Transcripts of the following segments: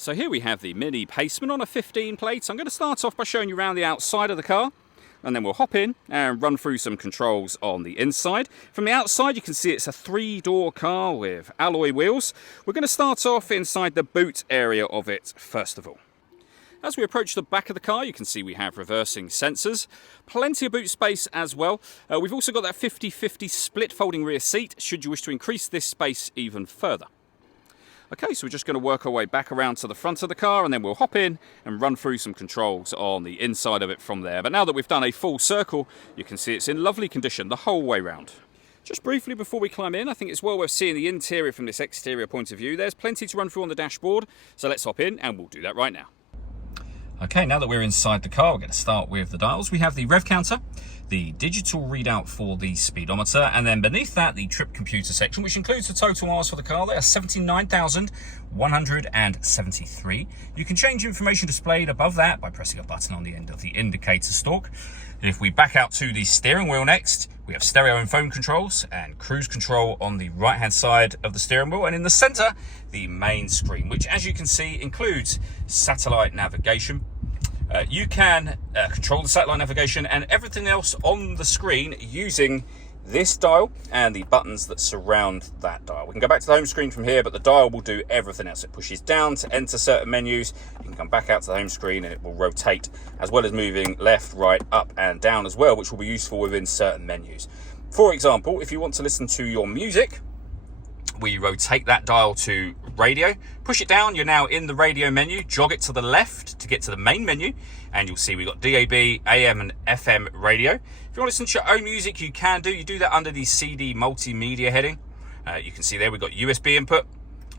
So here we have the Mini Paceman on a 15 plate. I'm going to start off by showing you around the outside of the car, and then we'll hop in and run through some controls on the inside. From the outside you can see it's a 3-door car with alloy wheels. We're going to start off inside the boot area of it first of all. As we approach the back of the car, you can see we have reversing sensors, plenty of boot space as well. We've also got that 50-50 split folding rear seat should you wish to increase this space even further. Okay, so we're just going to work our way back around to the front of the car, and then we'll hop in and run through some controls on the inside of it from there. But now that we've done a full circle, you can see it's in lovely condition the whole way round. Just briefly before we climb in, I think it's well worth seeing the interior from this exterior point of view. There's plenty to run through on the dashboard, so let's hop in and we'll do that right now. Okay, now that we're inside the car, we're going to start with the dials. We have the rev counter, the digital readout for the speedometer, and then beneath that, the trip computer section, which includes the total miles for the car. They are 79,173. You can change information displayed above that by pressing a button on the end of the indicator stalk. If we back out to the steering wheel next, we have stereo and phone controls and cruise control on the right hand side of the steering wheel, and in the center, the main screen, which as you can see includes satellite navigation. You can control the satellite navigation and everything else on the screen using this dial and the buttons that surround that dial. We can go back to the home screen from here, but the dial will do everything else. It pushes down to enter certain menus. You can come back out to the home screen and it will rotate, as well as moving left, right, up and down as well, which will be useful within certain menus. For example, if you want to listen to your music, we rotate that dial to radio, push it down, you're now in the radio menu, jog it to the left to get to the main menu, and you'll see we've got DAB, AM and FM radio. If you want to listen to your own music, you can do. You do that under the CD multimedia heading. You can see there we've got USB input,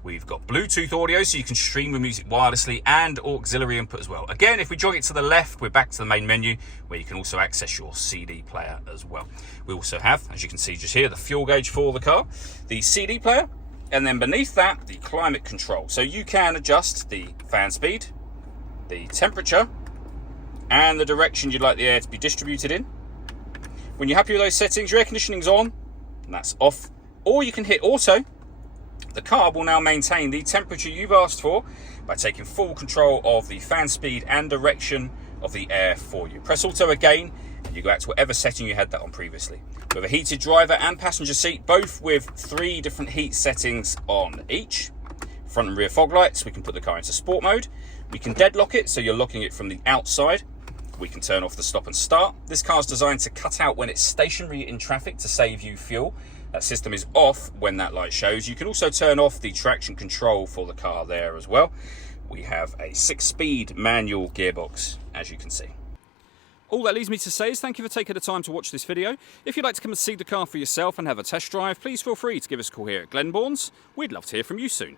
we've got Bluetooth audio, so you can stream the music wirelessly, and auxiliary input as well. Again, if we jog it to the left, we're back to the main menu, where you can also access your CD player as well. We also have, as you can see just here, the fuel gauge for the car, the CD player, and then beneath that, the climate control. So you can adjust the fan speed, the temperature, and the direction you'd like the air to be distributed in. When you're happy with those settings, your air conditioning's on, and that's off. Or you can hit auto. The car will now maintain the temperature you've asked for by taking full control of the fan speed and direction of the air for you. Press auto again, and you go back to whatever setting you had that on previously. We have a heated driver and passenger seat, both with 3 different heat settings on each. Front and rear fog lights, we can put the car into sport mode. We can deadlock it, so you're locking it from the outside. We can turn off the stop and start. This car is designed to cut out when it's stationary in traffic to save you fuel. That system is off when that light shows. You can also turn off the traction control for the car there as well. We have a 6-speed manual gearbox, as you can see. All that leaves me to say is thank you for taking the time to watch this video. If you'd like to come and see the car for yourself and have a test drive, please feel free to give us a call here at Glenbourne's. We'd love to hear from you soon.